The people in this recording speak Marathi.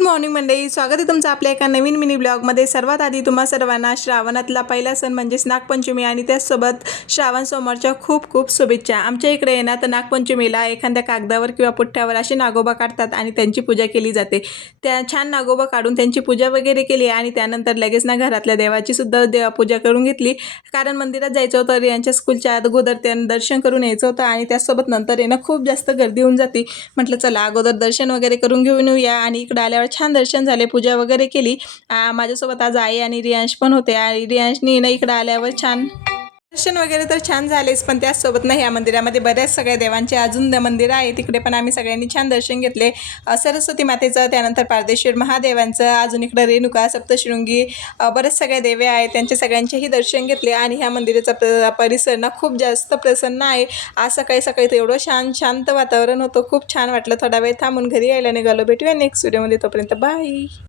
गुड मॉर्निंग मंडळी, स्वागत आहे तुमचं आपल्या एका नवीन मिनी ब्लॉगमध्ये। सर्वात आधी तुम्हा सर्वांना श्रावणातला पहिला सण म्हणजेच नागपंचमी आणि त्याचसोबत श्रावण सोमवारच्या खूप खूप शुभेच्छा। आमच्या इकडे आहे ना तर नागपंचमीला एखाद्या कागदावर किंवा पुठ्ठ्यावर असे नागोबा काढतात आणि त्यांची पूजा केली जाते। त्या छान नागोबा काढून त्यांची पूजा वगैरे केली आणि त्यानंतर लगेच ना घरातल्या देवाची सुद्धा पूजा करून घेतली, कारण मंदिरात जायचं होतं। यांच्या स्कूलच्या अगोदर त्यांना दर्शन करून यायचं होतं आणि त्यासोबत नंतर आहे ना खूप जास्त गर्दी होऊन जाते। म्हटलं चला अगोदर दर्शन वगैरे करून घेऊन येऊया आणि इकडे आल्यावर छान दर्शन झाले, पूजा वगैरे केली। माझ्यासोबत आज आई आणि रियांश पण होते आणि रियांशनी ना इकडे आल्यावर छान दर्शन वगैरे तर छान झालेच, पण त्याचसोबत ना ह्या मंदिरामध्ये बऱ्याच सगळ्या देवांचे अजून मंदिरं आहे, तिकडे पण आम्ही सगळ्यांनी छान दर्शन घेतले। सरस्वती मातेचं, त्यानंतर पारदेश्वर महादेवांचं, अजून इकडं रेणुका सप्तशृंगी बरेच सगळ्या देवे आहेत, त्यांचे सगळ्यांचेही दर्शन घेतले। आणि ह्या मंदिराचा परिसर ना खूप जास्त प्रसन्न आहे। आज सकाळी सकाळी तर एवढं शांत वातावरण होतं, खूप छान वाटलं। थोडा वेळ थांबून घरी यायला निघालो। भेटूया नेक्स्ट व्हिडिओमध्ये, तोपर्यंत बाय।